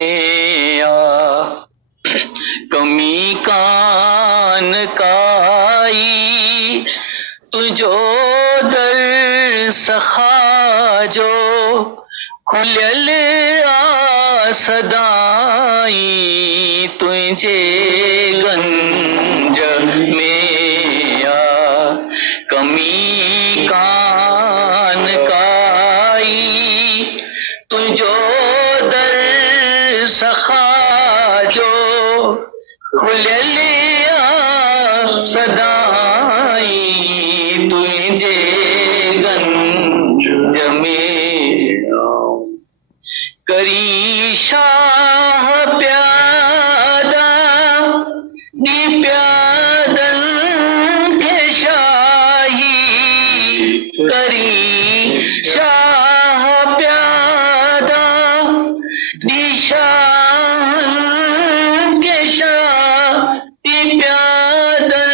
आ कमी कान काई तुझो दर सखा जो खुलियल आ सदाई तुझे गंज में आ कमी कान काई तुझो दर सखा जो खुलियल आ सदाई तुझे गंज में करी शाह प्यादा नी प्यादन के शाही करी शाह प्यादा नी शाह के शाही प्यादन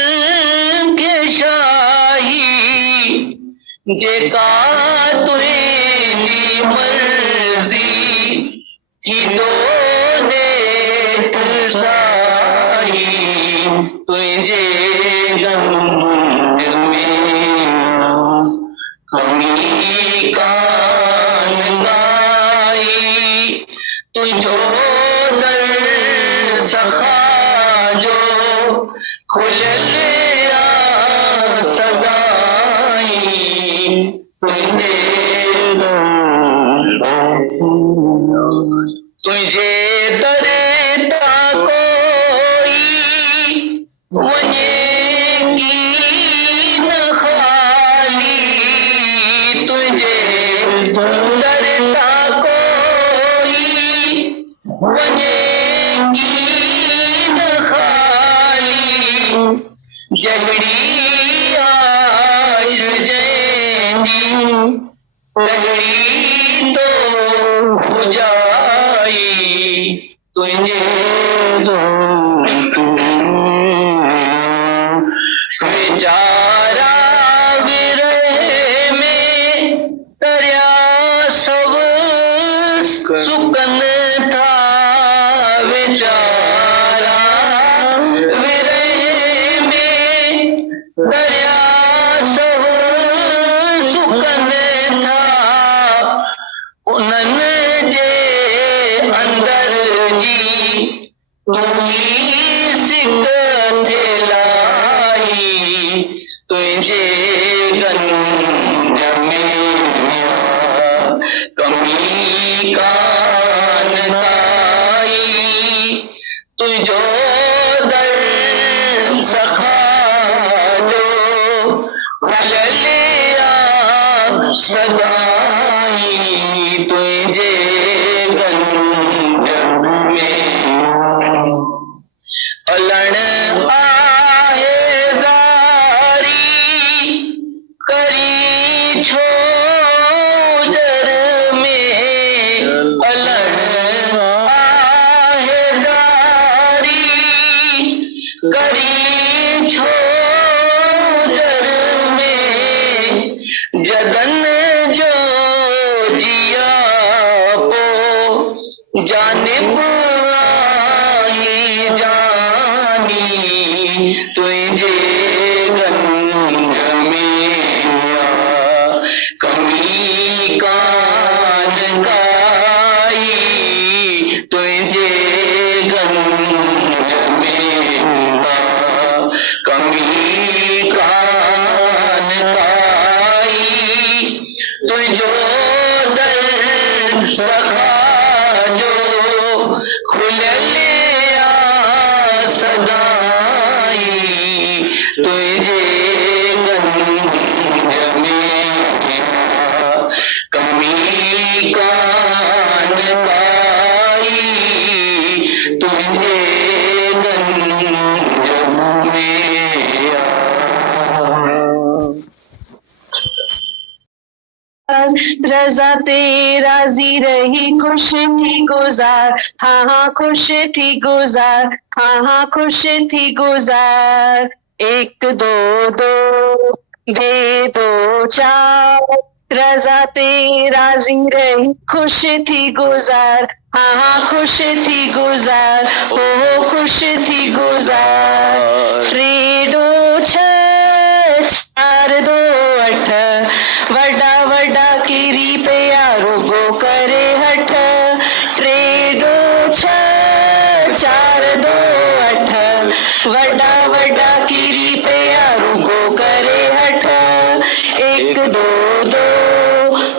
के शाही जेका तुझे जी मर्जी थी तो नेत साई तुझे गंज में कमी कान गाई तुझो दर सखा जो खुलल आ सदाई तुझे तुझे दरता कोई वने की न खाली तुझे दरता कोई वने की न खाली जगड़ी आश जैनी लहरी तो बुझाई तुझे बेचारा विरह में तरया सब सुकन था बेचारा विरह में तरया सब सुकन था उनन जे अंदर जी तुही सिक लाई तुझे गंज में कमी कान काई तुझो दर सखा जो खुलल आ सदाई तुझे गंज में अलण आहे जारी करी छोजर में अलण आहे जारी करी छोजर में जदन जो जिया पो जानिब आई जानी तुझे गंज में आ कमी कान गाई तुझे गंज में आ कमी कान गाई तुझो दर सखा जो खुलल आ सदाई तुझे गंज में आ कमी कान गाई तुझे गंज में रजा ते राजी रही खुश थी गुजार हाँ हाँ खुश थी गुजार हाँ हाँ खुश थी गुजार एक दो दो बे दो चार रजा ते राजी रही खुश थी गुजार हाँ हाँ खुश थी गुजार, ओ खुश थी गुजार। रे दो छ चार दो अठ, वडा वडा किरी पे यारो गो करे हठ। रे दो छ चार दो अठ, वडा वडा किरी पे यारो गो करे हठ। एक दो दो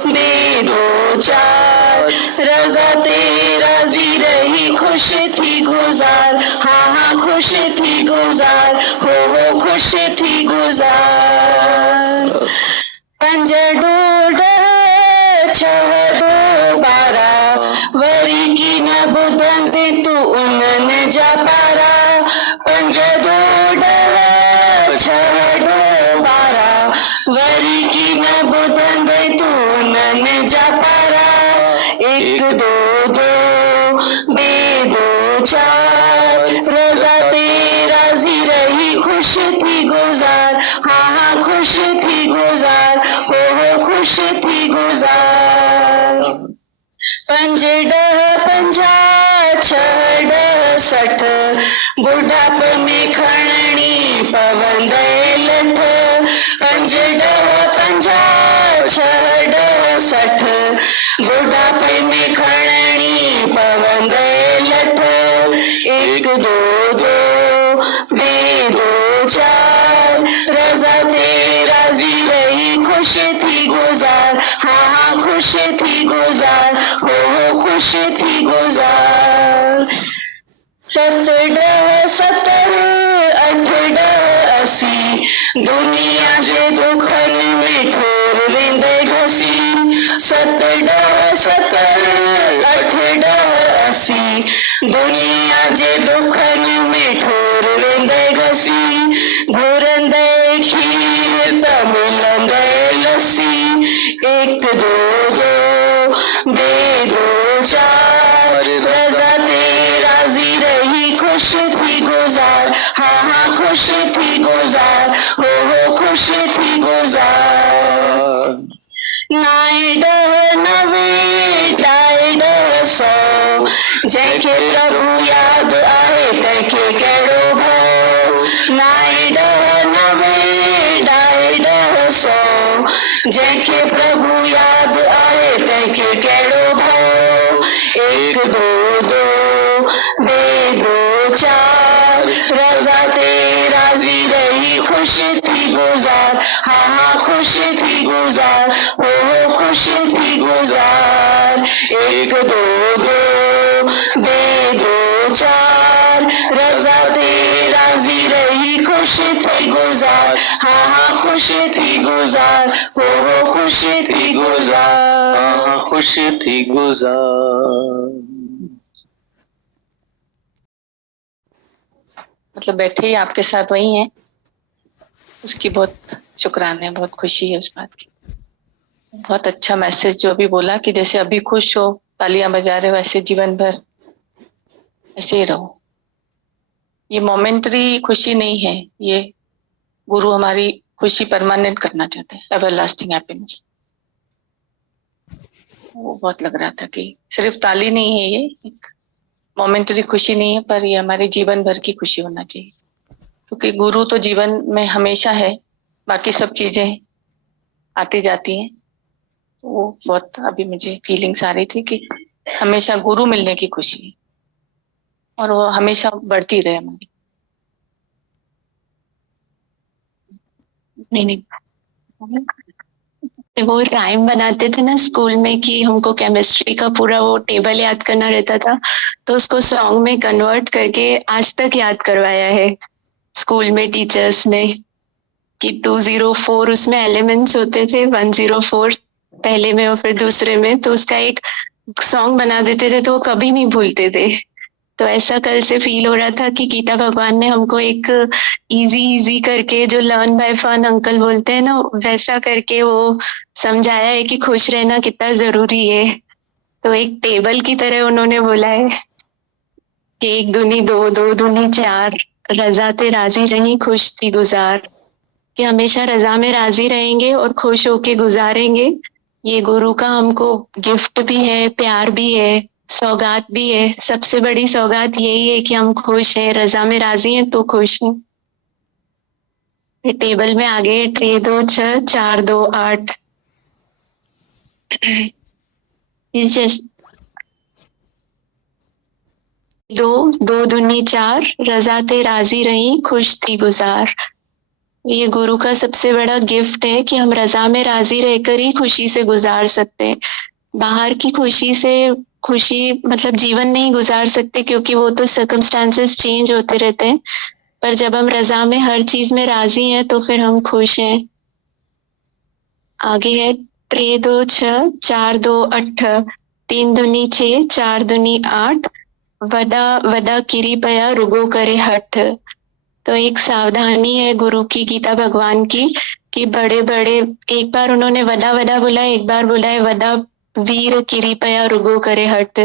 बे दो चार, रजा ते राजी रही खुश थी गुजार, हाँ हाँ खुश थी गुजार, हो खुश थी गुजार। पंज डोड छह दो बारह, वरी की न बुधंदे तू उनन जा पारा। पंज डोड छह दो बारह, वरी की न बुधंदे तू उनन जा पारा। एक दो दो बे दो चार, रजा ते राजी रही खुश थी गुजार, हाँ हाँ खुश थी गुजार, हो खुश थी गुजार। पंज डह पंजा छह डह सठ, बुढ़ाप में खणनी पवंदे लठ। पंज डह पंजा छह डह सठ, बुढ़ाप में खणनी पवंदे लठ। एक दो दो बे दो चार, रजा ते राजी रही खुश थी गुजार, हाँ हाँ खुश थी गुजार, हो खुश थी गुजार। सत डह सतर अठ डह असी, दुनिया जे दुखन में ठोर वेंदे घसी। सत डह सतर अठ डह असी, दुनिया जे दुखन में ठोर वेंदे घसी। घुरंदे खीर त मिलंदे लस्सी। एक दो दो बे दो चार, रजा ते राजी रही खुश थी गुजार, हाँ हाँ खुश थी गुजार, हो खुश थी गुजार। नाए डह नवे डाए डह सौ, जंहिंखे प्रभु याद आहे तंहिंखे कहिड़ो भउ। नाए डह नवे डाए डह सौ, जंहिंखे प्रभु याद आहे तंहिंखे कहिड़ो भउ। एक दो दो बे दो चार, रजा ते राजी रही खुश थी गुजार, हाँ हाँ खुश थी गुजार, हो खुश थी गुजार। एक दो दो बे दो चार, रजा ते राजी रही खुश थी गुजार, हाँ हाँ खुश थी गुजार, हो खुश थी गुजार, हाँ हाँ खुश थी गुजार। मतलब बैठे ही आपके साथ वही हैं, उसकी बहुत शुक्राने, बहुत खुशी है उस बात की। बहुत अच्छा मैसेज जो अभी बोला कि जैसे अभी खुश हो, तालियां बजा रहे हो, ऐसे जीवन भर ऐसे ही रहो। ये मोमेंटरी खुशी नहीं है, ये गुरु हमारी खुशी परमानेंट करना चाहते हैं, एवरलास्टिंग हैप्पीनेस। वो बहुत लग रहा था कि सिर्फ ताली नहीं है, ये एक मोमेंटरी खुशी नहीं है, पर ये हमारे जीवन भर की खुशी होना चाहिए, क्योंकि गुरु तो जीवन में हमेशा है, बाकी सब चीजें आती जाती हैं। तो वो बहुत अभी मुझे फीलिंग्स आ रही थी कि हमेशा गुरु मिलने की खुशी है और वो हमेशा बढ़ती रहे हमारी। नहीं, वो राइम बनाते थे ना स्कूल में कि हमको केमिस्ट्री का पूरा वो टेबल याद करना रहता था, तो उसको सॉन्ग में कन्वर्ट करके आज तक याद करवाया है स्कूल में टीचर्स ने कि 204 उसमें एलिमेंट्स होते थे, 104 पहले में और फिर दूसरे में, तो उसका एक सॉन्ग बना देते थे तो वो कभी नहीं भूलते थे। तो ऐसा कल से फील हो रहा था कि गीता भगवान ने हमको एक इजी करके, जो लर्न बाय फन अंकल बोलते हैं ना, वैसा करके वो समझाया है कि खुश रहना कितना जरूरी है। तो एक टेबल की तरह उन्होंने बोला है कि एक दूनी दो, दो दूनी चार, रजा ते राजी रही खुश थी गुजार, कि हमेशा रजा में राजी रहेंगे और खुश होके गुजारेंगे। ये गुरु का हमको गिफ्ट भी है, प्यार भी है, सौगात भी है। सबसे बड़ी सौगात यही है कि हम खुश हैं, रजा में राजी हैं तो खुश हैं। फिर टेबल में आगे 3 2 6 4 2 8। ये जैसे 2 2 दूनी 4, रजा ते राजी रही, खुश थी गुजार। ये गुरु का सबसे बड़ा गिफ्ट है कि हम रजा में राजी रहकर ही खुशी से गुजार सकते हैं। बाहर की खुशी से खुशी मतलब जीवन नहीं गुजार सकते, क्योंकि वो तो सर्कमस्टांसेस चेंज होते रहते हैं। पर जब हम रजा में हर चीज में राजी हैं तो फिर हम खुश हैं। आगे है 3 2 6 4 2 8, 3 दूनी 6 4 दूनी 8, वडा वडा किरी पया रुगो करे हठ। तो एक सावधानी है गुरु की, गीता भगवान की, कि बड़े बड़े, एक बार उन्होंने वडा वडा बोला, एक बार बोला है वडा वीर किरीपया रुगो करे हट।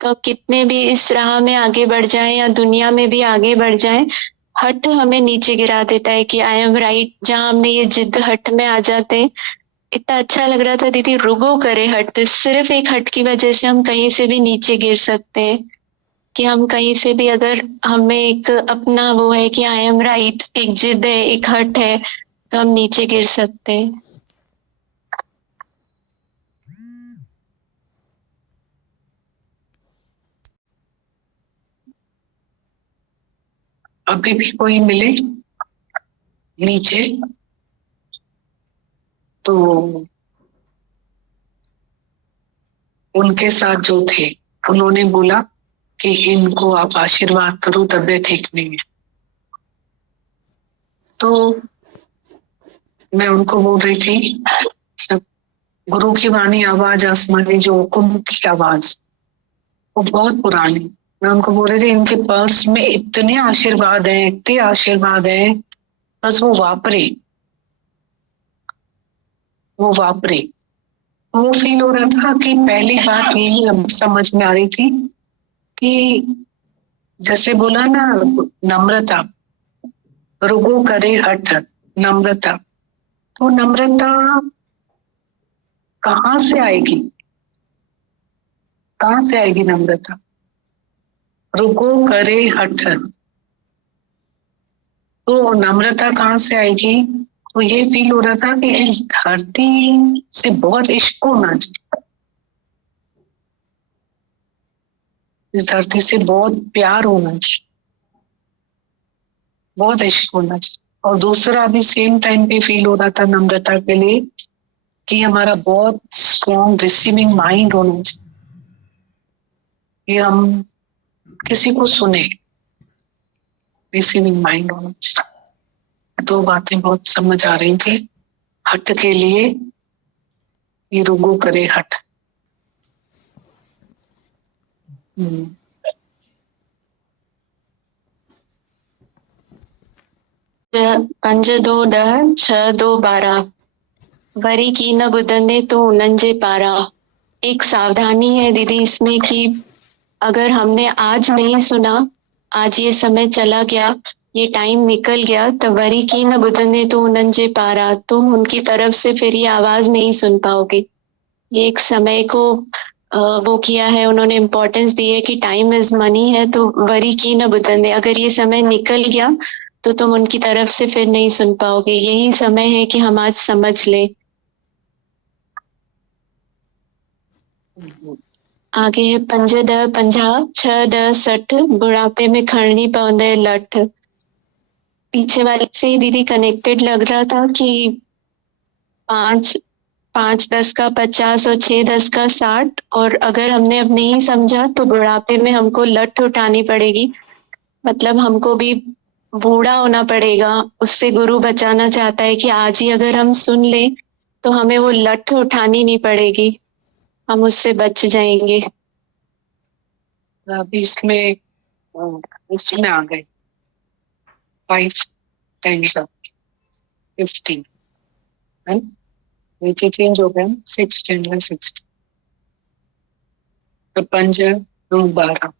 तो कितने भी इस राह में आगे बढ़ जाएं या दुनिया में भी आगे बढ़ जाएं, हट हमें नीचे गिरा देता है कि आई एम राइट। जहां हमने ये जिद हट में आ जाते हैं। इतना अच्छा लग रहा था दीदी, रुगो करे हट, तो सिर्फ एक हट की वजह से हम कहीं से भी नीचे गिर सकते हैं। कि हम कहीं से भी, अगर हमें एक अपना वो है कि आई एम राइट, एक जिद है, एक हट है, तो हम नीचे गिर सकते हैं। अभी भी कोई मिले नीचे तो उनके साथ जो थे उन्होंने बोला कि इनको आप आशीर्वाद करो, तबीयत ठीक नहीं है। तो मैं उनको बोल रही थी, सब गुरु की वाणी आवाज आसमानी, जो हुक्म की आवाज, वो बहुत पुरानी। मैं उनको बोल रही थी इनके पर्स में इतने आशीर्वाद हैं, इतने आशीर्वाद हैं, बस वो वापरे। वो फील हो रहा था कि पहली बात यही अब समझ में आ रही थी कि जैसे बोला ना, नम्रता, रुगो करे हठ, नम्रता। तो नम्रता कहाँ से आएगी? कहाँ से आएगी नम्रता? रुगो करे हठ, तो नम्रता कहाँ से आएगी? तो ये फील हो रहा था कि इस धरती से बहुत इश्क होना चाहिए, इस धरती से बहुत प्यार होना चाहिए, बहुत इश्क होना चाहिए। और दूसरा भी सेम टाइम पे फील हो रहा था नम्रता के लिए कि हमारा बहुत स्ट्रॉन्ग रिसीविंग माइंड होना चाहिए, कि हम किसी को सुने, रिसीविंग माइंड होना चाहिए। दो बातें बहुत समझ आ रही थी। हट के लिए ये रुगो करे हट। पंज 2 10 6 2 12, वरी की न ॿुधंदे तूं उन्हनि जे पारां। एक सावधानी है दीदी इसमें कि अगर हमने आज नहीं सुना, आज ये समय चला गया, ये टाइम निकल गया, तो वरी की न ॿुधंदे तूं उन्हनि जे पारां, तुम उनकी तरफ से फिर ये आवाज नहीं सुन पाओगे। ये एक समय को वो किया है उन्होंने, इम्पोर्टेंस दी है कि टाइम इज मनी है, तो वरी की न ॿुधंदे, अगर ये समय निकल गया तो तुम उनकी तरफ से फिर नहीं सुन पाओगे। यही समय है कि हम आज समझ लें। आगे है 5 10 50 6 10 60, बुढ़ापे में खड़नी पवंदे लठ। पीछे वाले से ही दीदी कनेक्टेड लग रहा था कि 5 5 10 का 50 और 6 10 का 60, और अगर हमने अब नहीं समझा तो बुढ़ापे में हमको लठ उठानी पड़ेगी, मतलब हमको भी बूढ़ा होना पड़ेगा। उससे गुरु बचाना चाहता है कि आज ही अगर हम सुन लें तो हमें वो लठ उठानी नहीं पड़ेगी, हम उससे बच जाएंगे। अभी इसमें उसमें आ गए 5 10 15 है, नीचे चेंज हो गया 6 10 60, तो 5 2 12।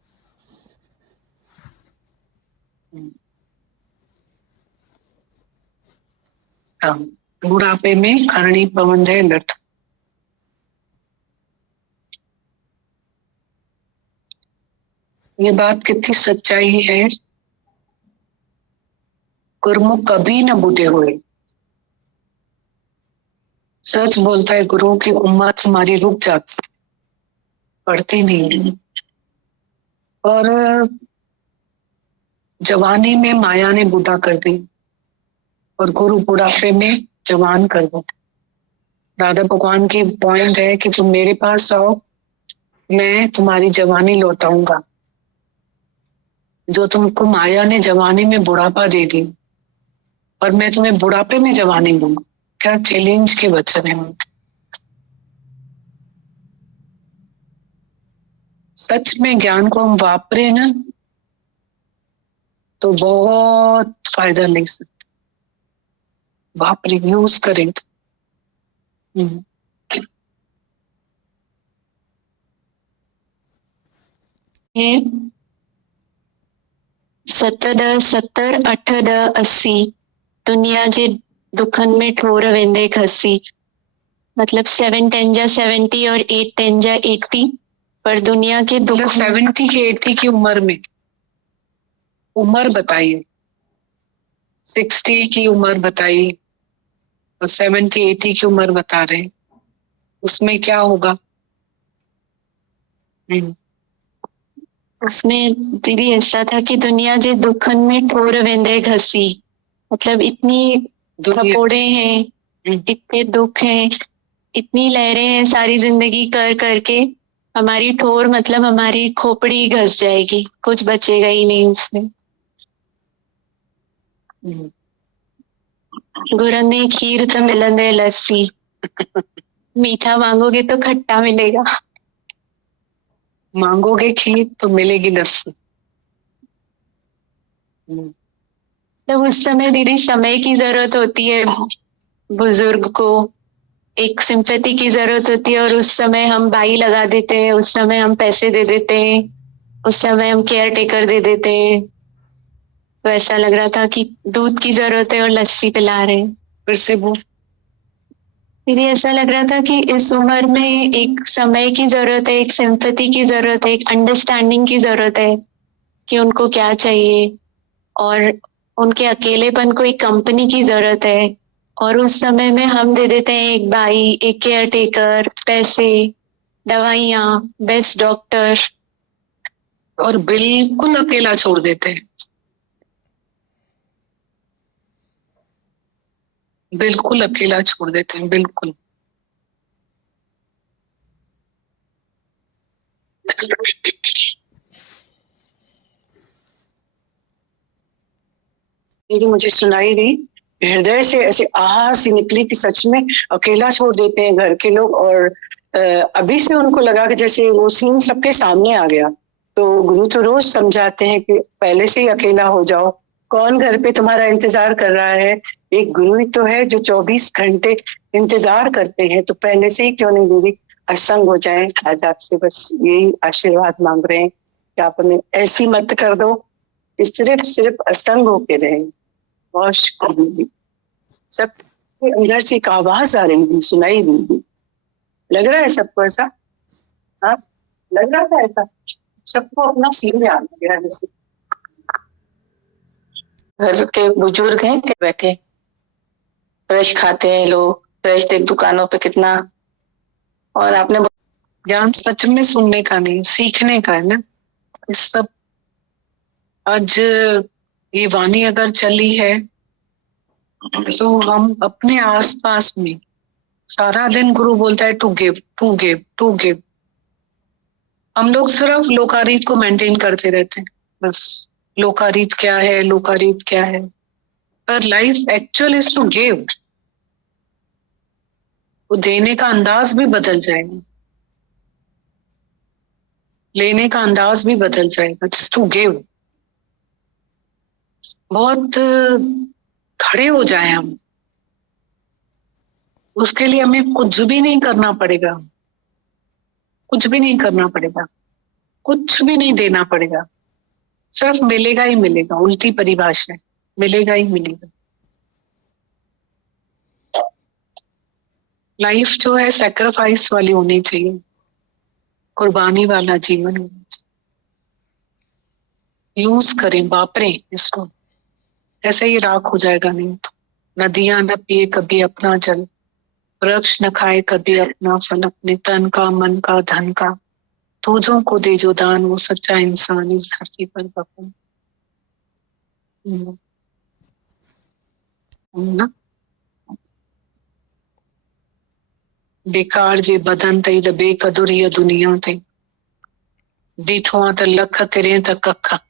बुढ़ापे में खरणी पवंदे लठ। ये बात कितनी सच्चाई है। गुरुमुख कभी न बूढ़े हुए। सच बोलता है गुरु की उम्र तुम्हारी रुक जाती, पढ़ती नहीं है। और जवानी में माया ने बूढ़ा कर दी और गुरु बुढ़ापे में जवान कर दो। राधा भगवान की पॉइंट है कि तुम मेरे पास आओ, मैं तुम्हारी जवानी लौटाऊंगा। जो तुमको माया ने जवानी में बुढ़ापा दे दी और मैं तुम्हें बुढ़ापे में जवानी दूंगा। क्या चैलेंज के वचन है उनके। सच में ज्ञान को हम वापरे ना तो बहुत फायदा ले सकते। वापरे, यूज करें तो। हे 70 80 दुनिया जे दुखन में ठोर वेंदे खसी। मतलब 7 10 जा 70 और 8 10 जा 80। पर दुनिया के दुख 70 की 80 की उम्र में उम्र बताइए, 60 की उम्र बताइए और 70 80 की उम्र बता रहे हैं, उसमें क्या होगा? उसमें दीदी ऐसा था कि दुनिया जे दुखन में ठोर वेंदे घसी। मतलब इतनी थपोड़े हैं, इतने दुख हैं, इतनी लहरें हैं सारी जिंदगी कर करके हमारी ठोर मतलब हमारी खोपड़ी घस जाएगी, कुछ बचेगा ही नहीं उसमें। गुरंदे खीर तो मिलंदे लस्सी। मीठा मांगोगे तो खट्टा मिलेगा, मांगोगे खीर तो मिलेगी लस्सी। तो उस समय दीदी समय की जरूरत होती है, बुजुर्ग को एक सिंपैथी की जरूरत होती है। और उस समय हम बाई लगा देते हैं, उस समय हम पैसे दे देते हैं, उस समय हम केयर टेकर दे देते हैं। तो ऐसा लग रहा था कि दूध की जरूरत है और लस्सी पिला रहे हैं। फिर से वो फिर ऐसा लग रहा था कि इस उम्र में एक समय की जरूरत है, एक सिंपैथी की जरूरत है, एक अंडरस्टैंडिंग की जरूरत है कि उनको क्या चाहिए। और उनके अकेलेपन को एक कंपनी की जरूरत है। और उस समय में हम दे देते हैं एक बाई, एक केयर टेकर, पैसे, दवाइयाँ, बेस्ट डॉक्टर। और बिल्कुल अकेला छोड़ देते हैं, बिल्कुल अकेला छोड़ देते हैं, बिल्कुल। मेरी मुझे सुनाई दी, हृदय से ऐसे आह सी निकली कि सच में अकेला छोड़ देते हैं घर के लोग। और अभी से उनको लगा कि जैसे वो सीन सबके सामने आ गया। तो गुरु तो रोज समझाते हैं कि पहले से ही अकेला हो जाओ, कौन घर पे तुम्हारा इंतजार कर रहा है। एक गुरु ही तो है जो 24 घंटे इंतजार करते हैं। तो पहले से ही क्यों नहीं दीदी असंग हो जाए। आज आपसे बस यही आशीर्वाद मांग रहे हैं कि आप हमें ऐसी मत कर दो कि सिर्फ सिर्फ असंग होके रहे। सबके अंदर से एक आवाज आ रही थी, सुनाई दी थी। लग रहा है सबको ऐसा? हाँ, लग रहा था ऐसा सबको अपना सीन याद गया। जैसे घर के बुजुर्ग हैं कि बैठे फ्रेश खाते हैं लोग, फ्रेश देख दुकानों पे कितना। और आपने ज्ञान सच में सुनने का नहीं, सीखने का है ना। इस सब आज ये वाणी अगर चली है तो हम अपने आसपास में सारा दिन गुरु बोलता है to give to give to give. हम लोग सिर्फ लोकारीत को मेंटेन करते रहते हैं, बस लोकारीत क्या है, लोकारीत क्या है। पर life actual is to give. वो देने का अंदाज भी बदल जाएगा, लेने का अंदाज भी बदल जाएगा। It's to give. बहुत खड़े हो जाए हम, उसके लिए हमें कुछ भी नहीं करना पड़ेगा, कुछ भी नहीं करना पड़ेगा, कुछ भी नहीं देना पड़ेगा। सिर्फ मिलेगा ही मिलेगा। उल्टी परिभाषा है, मिलेगा ही मिलेगा। लाइफ जो है सैक्रिफाइस वाली होनी चाहिए, कुर्बानी वाला जीवन होना चाहिए। यूज करें, वापरें इसको, ऐसे ही राख हो जाएगा। नहीं तो नदियां न पिए कभी अपना जल, वृक्ष न खाए कभी अपना फल, अपने तन का मन का धन का दूजों को दे जो दान, वो सच्चा इंसान इस धरती पर बपन। ना बेकार जे बदन तई द बेकदुर दुनिया तई, बीठुआ त लख किरे त कख,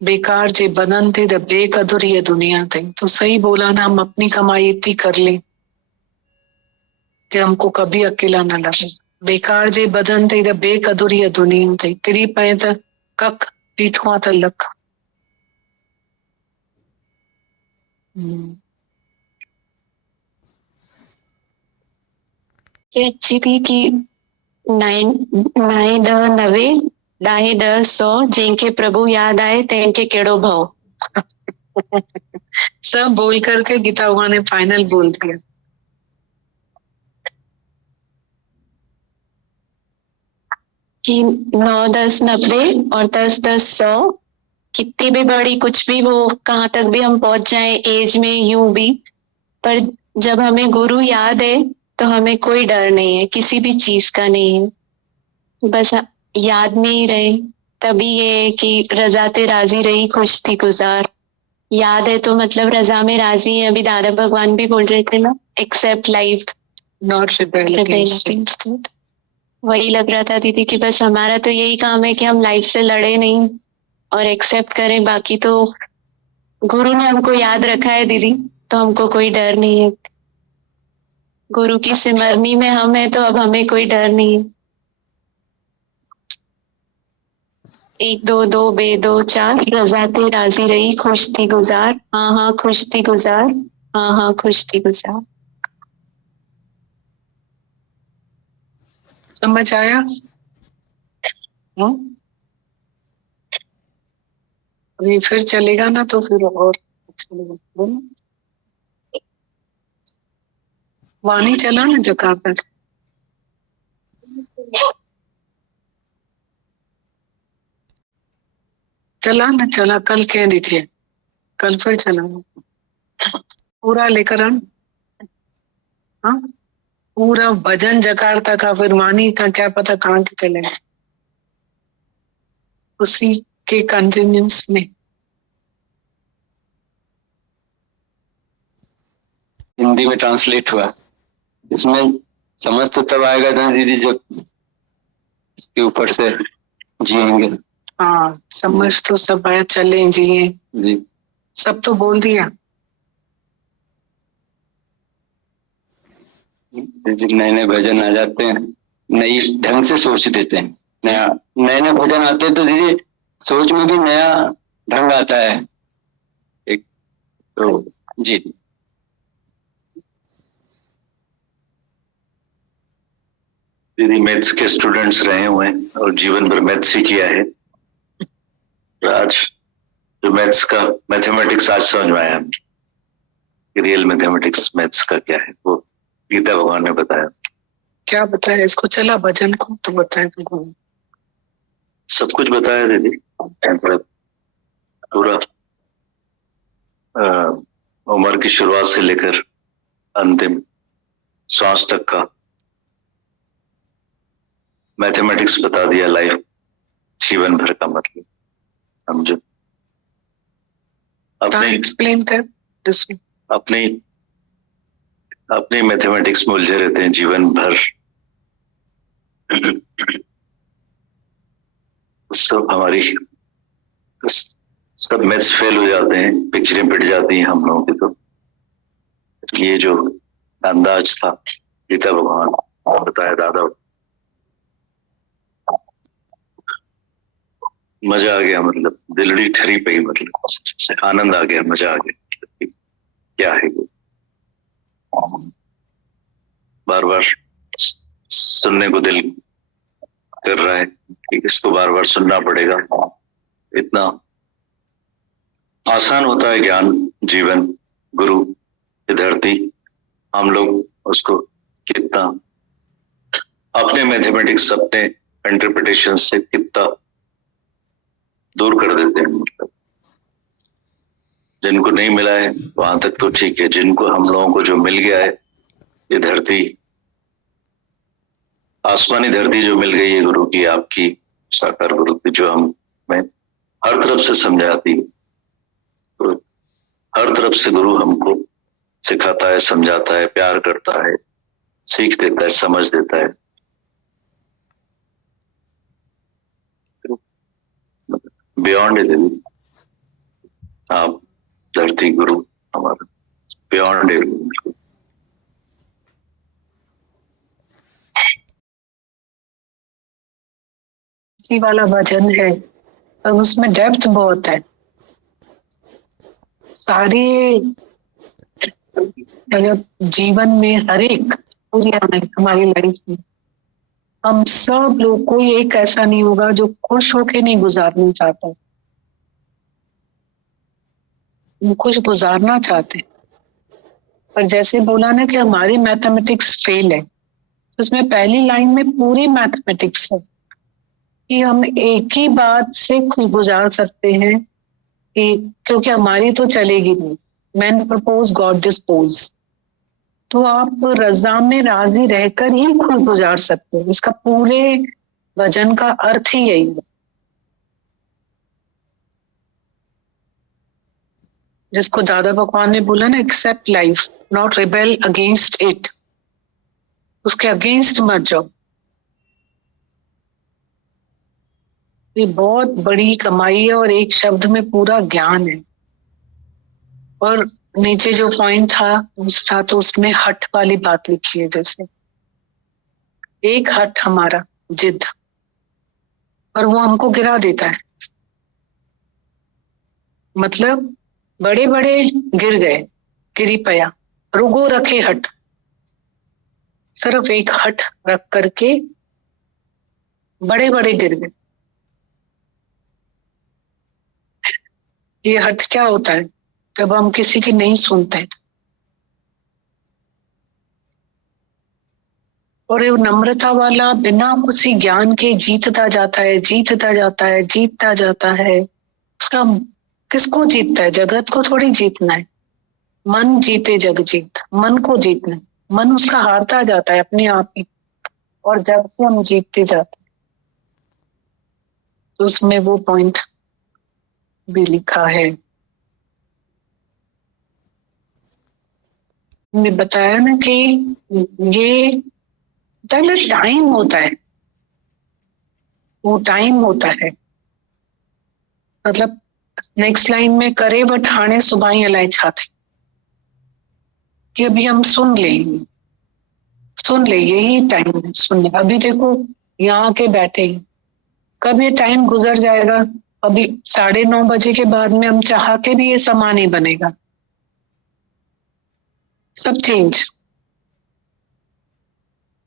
बेकार जे बदन थे द बेकदुर दुनिया तई। तो सही बोला ना, हम अपनी कमाई इतनी कर लें कि हमको कभी अकेला न लगे। बेकार जे बदन तई द बेकदुर दुनिया तई, किरी पए त कख, बीठुआ त लख। ये अच्छी थी कि 9 ॾह 90 ॾाहे 10 100 जंहिंखे प्रभु याद आए तंहिंखे कहिड़ो भव। सब बोल करके गीता भगवान ने फाइनल बोल दिया। कि 9 10 90 और 10 10 100, कितनी भी बड़ी कुछ भी वो कहाँ तक भी हम पहुंच जाए एज में यूं भी, पर जब हमें गुरु याद है तो हमें कोई डर नहीं है, किसी भी चीज का नहीं है। बस याद में ही रहे। तभी ये है कि रजा ते राजी रही खुश थी गुजार। याद है तो मतलब रजा में राजी है। अभी दादा भगवान भी बोल रहे थे ना, accept life not rebel against it. वही लग रहा था दीदी कि बस हमारा तो यही काम है कि हम लाइफ से लड़े नहीं और एक्सेप्ट करें। बाकी तो गुरु ने हमको याद रखा है दीदी, तो हमको कोई डर नहीं है। गुरु की सिमरनी में हम है तो अब हमें कोई डर नहीं है। 1 2 2 बे 2 4, रजा ते राजी रही खुश थी गुजार। हाँ हाँ खुश थी गुजार, हाँ हाँ खुश थी गुजार। समझ आया? अभी फिर चलेगा ना तो फिर और अच्छा लगेगा। वाणी चला ना जकाता, चला ना, चला कल कह दी थी, कल फिर चला पूरा लेकर आना। हाँ पूरा भजन जकार्ता का, फिर वाणी का क्या पता कहाँ के चले, उसी के कंटिन्यूस में। हिंदी में ट्रांसलेट हुआ, इसमें समझ तो तब आएगा ना दीदी जब इसके ऊपर से जिएंगे। हाँ समझ तो सब आया, चले जिए जी, सब तो बोल दिया। नए नए भजन आ जाते हैं, नई ढंग से सोच देते हैं। नया नए नए भजन आते हैं तो दीदी सोच में भी नया ढंग आता है एक। तो जी दीदी मैथ्स के स्टूडेंट्स रहे हुए हैं और जीवन भर मैथ्स ही किया है। आज जो मैथ्स का मैथमेटिक्स आज समझ में आया, रियल मैथमेटिक्स मैथ्स का क्या है वो गीता भगवान ने बताया। क्या बताया इसको? चला भजन को तो बताया तुमको, सब कुछ बताया दीदी, पूरा उम्र की शुरुआत से लेकर अंतिम श्वास तक का मैथमेटिक्स बता दिया। लाइफ जीवन भर का मतलब समझो। अपने एक्सप्लेन कर अपनी अपनी मैथमेटिक्स में उलझे रहते हैं जीवन भर। सब हमारी सब मैथ्स फेल हो जाते हैं, पिक्चरें पिट जाती हैं हम लोगों की। तो ये जो अंदाज था गीता भगवान बताया, दादा मजा आ गया, मतलब दिलड़ी ठरी पई, मतलब आनंद आ गया, मजा आ गया। क्या है वो, बार बार सुनने को दिल कर रहा है कि इसको बार बार सुनना पड़ेगा। इतना आसान होता है ज्ञान, जीवन, गुरु की धरती, हम लोग उसको कितना अपने मैथमेटिक्स अपने इंटरप्रिटेशन से कितना दूर कर देते हैं। मतलब जिनको नहीं मिला है वहां तक तो ठीक है, जिनको हम लोगों को जो मिल गया है, ये धरती, आसमानी धरती जो मिल गई है गुरु की, आपकी साकार गुरु की, जो हमें हर तरफ से समझाती है, तो हर तरफ से गुरु हमको सिखाता है, समझाता है, प्यार करता है, सीख देता है, समझ देता है। बियॉन्ड है देवी, आप धरती गुरु हमारा बियॉन्ड है। वाला भजन है और उसमें डेप्थ बहुत है। सारे जीवन में हर एक पूरी हमारी लाइफ में हम सब लोग, कोई एक ऐसा नहीं होगा जो खुश होके नहीं गुजारना चाहता। हम खुश गुजारना चाहते, पर जैसे बोला ना कि हमारी मैथमेटिक्स फेल है, उसमें पहली लाइन में पूरी मैथमेटिक्स है कि हम एक ही बात से खुश गुजार सकते हैं कि क्योंकि हमारी तो चलेगी नहीं, मैन प्रपोज गॉड डिस्पोज, तो आप रजा में राजी रहकर ही खुश गुजार सकते हो। इसका पूरे भजन का अर्थ ही यही है। जिसको दादा भगवान ने बोला ना, accept life not rebel against it, उसके अगेंस्ट मत जाओ। ये बहुत बड़ी कमाई है और एक शब्द में पूरा ज्ञान है। और नीचे जो पॉइंट था दूसरा, तो उसमें हठ वाली बात लिखी है, जैसे एक हठ हमारा जिद, और वो हमको गिरा देता है। मतलब बड़े बड़े गिर गए, गिरी पया, रुगो रखे हठ, सिर्फ एक हठ रख करके बड़े बड़े गिर गए। ये हठ क्या होता है? जब हम किसी की नहीं सुनते, और ये नम्रता वाला बिना किसी ज्ञान के जीतता जाता है, जीतता जाता है, जीतता जाता है। उसका किसको जीतता है? जगत को थोड़ी जीतना है। मन जीते जग जीत, मन को जीतना है। मन उसका हारता जाता है अपने आप ही, और जब से हम जीतते जाते हैं, तो उसमें वो पॉइंट भी लिखा है। मैं बताया ना कि ये टाइम होता है, वो टाइम होता है। मतलब नेक्स्ट लाइन में करे बठाने सुबाई अलाय छाते, कि अभी हम सुन ले, यही टाइम है सुनने। अभी देखो यहाँ के बैठे हैं, कब ये टाइम गुजर जाएगा। अभी 9:30 बजे के बाद में हम चाह के भी ये समा नहीं बनेगा, सब चेंज।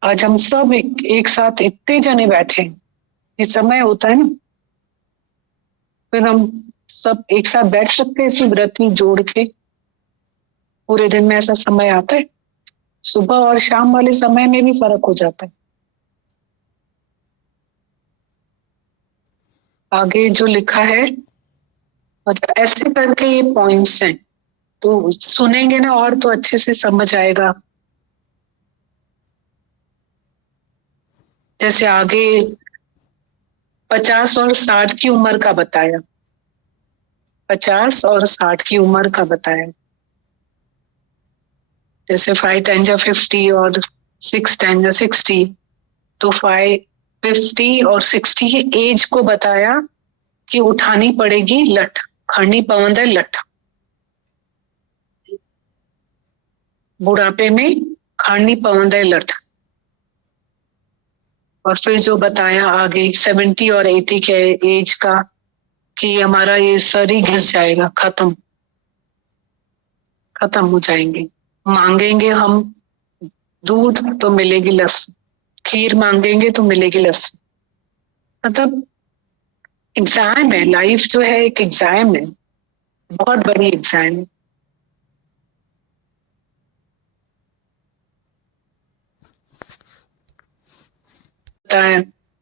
आज हम सब एक साथ इतने जने बैठे हैं, ये समय होता है ना, फिर हम सब एक साथ बैठ सकते हैं इसी व्रत जोड़ के। पूरे दिन में ऐसा समय आता है, सुबह और शाम वाले समय में भी फर्क हो जाता है। आगे जो लिखा है, मतलब ऐसे करके ये पॉइंट्स हैं, तो सुनेंगे ना और तो अच्छे से समझ आएगा। जैसे आगे 50 और 60 की उम्र का बताया, 50 और 60 की उम्र का बताया। जैसे 5 10 जा 50 और 6 10 जा 60, तो 50 और 60 की एज को बताया कि उठानी पड़ेगी लठ, खड़नी पवंदे लठ। बुढ़ापे में खड़नी पवंदे लठ। और फिर जो बताया आगे 70 और 80 के एज का, कि हमारा ये सर ही घिस जाएगा, खत्म हो जाएंगे। मांगेंगे हम दूध तो मिलेगी लस्सी, खीर मांगेंगे तो मिलेगी लस्सी। मतलब एग्जाम है, लाइफ जो है एक एग्जाम है, बहुत बड़ी एग्जाम है।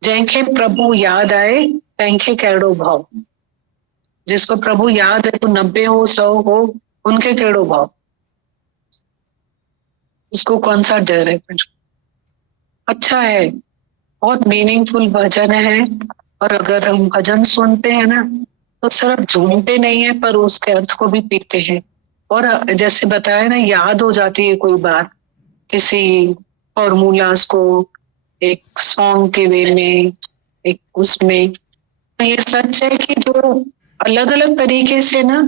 जैंखे प्रभु याद आए तैंखे कहिड़ो भाव। जिसको प्रभु याद है, तो 90 हो 100 हो, उनके केड़ो भाव, उसको कौन सा डर है फिर। अच्छा है, बहुत मीनिंगफुल भजन है। और अगर हम भजन सुनते हैं ना, तो सिर्फ झूमते नहीं है, पर उसके अर्थ को भी पीते हैं। और जैसे बताया ना, याद हो जाती है कोई बात, किसी फॉर्मूलाज को एक सॉन्ग के वे में, एक उसमें। तो ये सच है कि जो अलग अलग तरीके से ना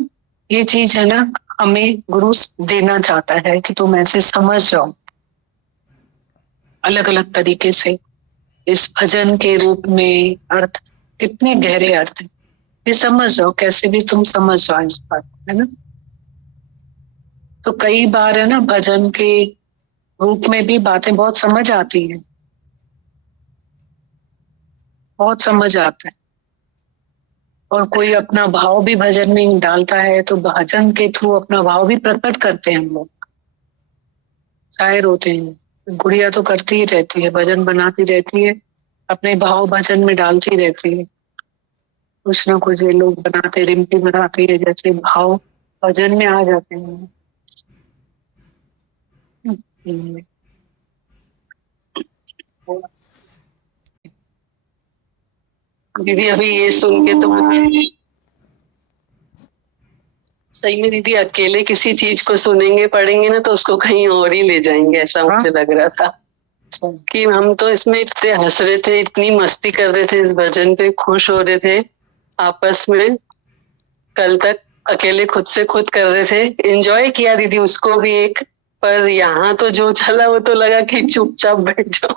ये चीज है ना, हमें गुरु देना चाहता है कि तुम ऐसे समझ जाओ, अलग अलग तरीके से इस भजन के रूप में अर्थ, कितने गहरे अर्थ है, ये समझ जाओ, कैसे भी तुम समझ जाओ इस बात, है ना। तो कई बार है ना, भजन के रूप में भी बातें बहुत समझ आती हैं, बहुत समझ आता है। और कोई अपना भाव भी भजन में डालता है, तो भजन के थ्रू अपना भाव भी प्रकट करते हैं हम लोग, शायर होते हैं। गुड़िया तो करती ही रहती है, भजन बनाती रहती है, अपने भाव भजन में डालती रहती है। कुछ ना कुछ ये लोग बनाते, रिम्पी बनाती है, जैसे भाव भजन में आ जाते हैं। दीदी अभी ये सुन के तो मुझे सही में दीदी, अकेले किसी चीज को सुनेंगे पढ़ेंगे ना, तो उसको कहीं और ही ले जाएंगे, ऐसा मुझे लग रहा था। कि हम तो इसमें इतने हंस रहे थे, इतनी मस्ती कर रहे थे, इस भजन पे खुश हो रहे थे आपस में। कल तक अकेले खुद से खुद कर रहे थे, एंजॉय किया दीदी उसको भी एक। पर यहाँ तो जो चला वो तो लगा कि चुपचाप बैठ जाओ।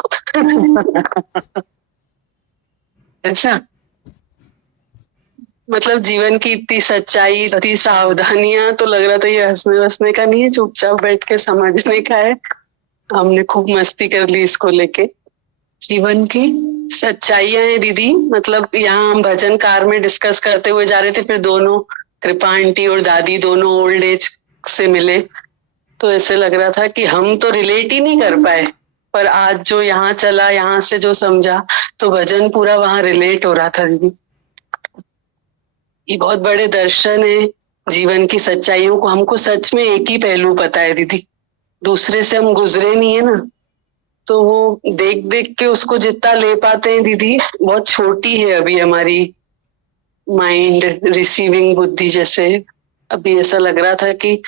ऐसा मतलब जीवन की इतनी सच्चाई, इतनी सावधानियां, तो लग रहा था ये हंसने वसने का नहीं है, चुपचाप बैठ के समझने का है। हमने खूब मस्ती कर ली इसको लेके। जीवन की सच्चाइयां हैं दीदी, मतलब यहाँ हम भजन कार में डिस्कस करते हुए जा रहे थे, फिर दोनों कृपा आंटी और दादी दोनों ओल्ड एज से मिले, तो ऐसे लग रहा था कि हम तो रिलेट ही नहीं कर पाए, पर आज जो यहाँ चला, यहाँ से जो समझा, तो भजन पूरा वहां रिलेट हो रहा था दीदी। ये बहुत बड़े दर्शन है जीवन की सच्चाइयों को। हमको सच में एक ही पहलू पता है दीदी, दूसरे से हम गुजरे नहीं है ना, तो वो देख देख के उसको जितना ले पाते हैं दीदी, बहुत छोटी है अभी हमारी माइंड रिसीविंग बुद्धि। जैसे अभी ऐसा लग रहा था कि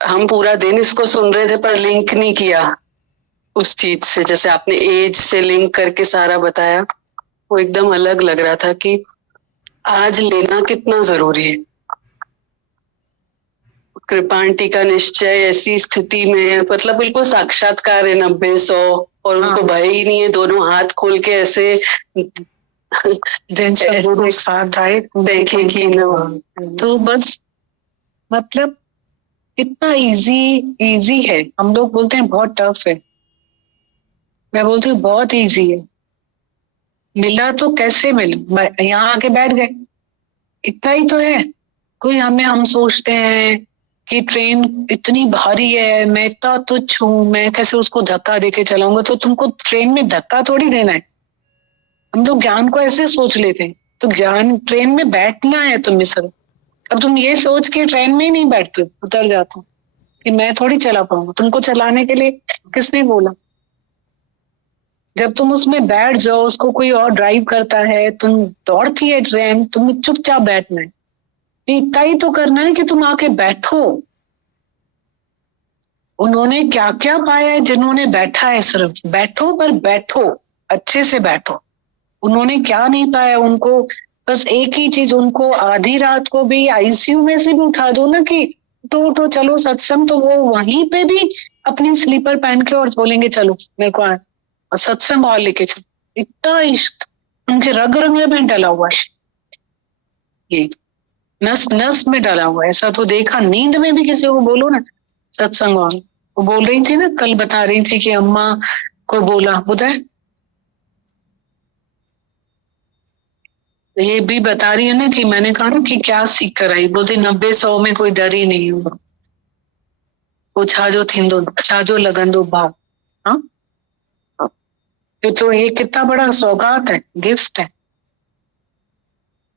हम पूरा दिन इसको सुन रहे थे, पर लिंक नहीं किया उस चीज से, जैसे आपने एज से लिंक करके सारा बताया, वो एकदम अलग लग रहा था कि आज लेना कितना जरूरी है। कृपा आंटी का निश्चय ऐसी स्थिति में, मतलब बिल्कुल साक्षात्कार है 90-100, और उनको भय ही नहीं है, दोनों हाथ खोल के ऐसे दिन सब गुरु साथ आए देखेंगी ना। तो बस मतलब कितना इजी है। हम लोग बोलते हैं बहुत टफ है, मैं बोलती हूँ बहुत इजी है। मिला तो कैसे मिला, यहाँ आके बैठ गए, इतना ही तो है। कोई हम सोचते हैं कि ट्रेन इतनी भारी है, मैं इतना तुच्छ हूँ, मैं कैसे उसको धक्का देके चलाऊंगा, तो तुमको ट्रेन में धक्का थोड़ी देना है। हम लोग ज्ञान को ऐसे सोच लेते हैं, तो ज्ञान ट्रेन में बैठना है तुम्हें सब। अब तुम ये सोच के ट्रेन में ही नहीं बैठते, उतर जाते हो कि मैं थोड़ी चला पाऊंगा। तुमको चलाने के लिए किसने बोला? जब तुम उसमें बैठ जाओ, उसको कोई और ड्राइव करता है, तुम दौड़ती है ट्रेन, तुम्हें चुपचाप बैठना है। इतना ही तो करना है कि तुम आके बैठो। उन्होंने क्या क्या पाया है जिन्होंने बैठा है, सिर्फ बैठो, पर बैठो अच्छे से बैठो। उन्होंने क्या नहीं पाया, उनको बस एक ही चीज, उनको आधी रात को भी आईसीयू में से भी उठा दो ना कि उठो चलो सत्संग, तो वो वहीं पे भी अपनी स्लीपर पहन के और बोलेंगे चलो मेरे को और सत्संग और लेके चलो। इतना इश्क उनके रग रग में डला हुआ है, ये नस नस में डला हुआ है। ऐसा तो देखा, नींद में भी किसी को बोलो ना सत्संग और, वो बोल रही थी ना, कल बता रही थी कि अम्मा को बोला, बुधा है ये भी बता रही है ना कि मैंने कहा ना कि क्या सीख कर आई, बोलती 90-100 में कोई डर ही नहीं होगा, वो छाजो थींदो, छाजो लगंदो भाव। हाँ, तो ये कितना बड़ा सौगात है, गिफ्ट है।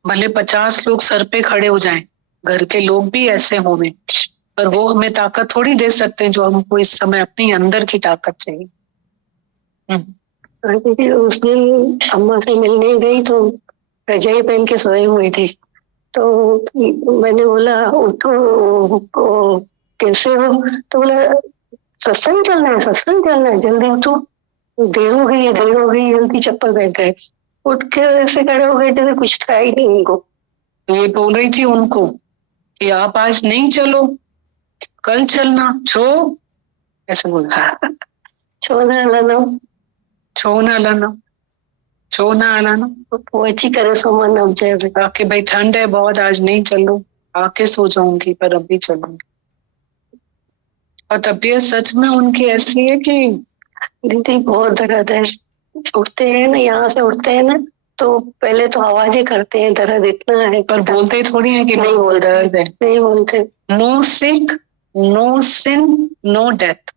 भले 50 लोग सर पे खड़े हो जाएं, घर के लोग भी ऐसे होंगे, पर वो हमें ताकत थोड़ी दे सकते हैं जो हमको इस समय अपनी अंदर की ताकत चाहिए। दीदी उस दिन अम्मा से मिलने गई तो रजाई पहन के सोए हुए थे, तो मैंने बोला उठो, कैसे हो? तो बोला सत्संग चलना है, सत्संग चलना है, जल्दी उठो, देर हो गई है, देर हो गई है, जल्दी चप्पल पहन गए। उठ के ऐसे खड़े हो गए थे, कुछ था ही नहीं उनको। ये बोल रही थी उनको कि आप आज नहीं चलो, कल चलना, छो ऐसे बोल रहा, छोना लाना छो ना लाना, छो ना लाना, वो अच्छी करे सो मन अब जाए। आके भाई ठंड है बहुत, आज नहीं चलो, आके सो जाऊंगी पर अभी चलूंगी। और तबीयत सच में उनकी ऐसी है कि दीदी बहुत दर्द है, उठते हैं ना, यहाँ से उठते हैं ना तो पहले तो आवाजें करते हैं, दर्द इतना है, पर बोलते थोड़ी है कि नहीं बोलते, दर्द है। नहीं बोलते। No sick, no sin, no death,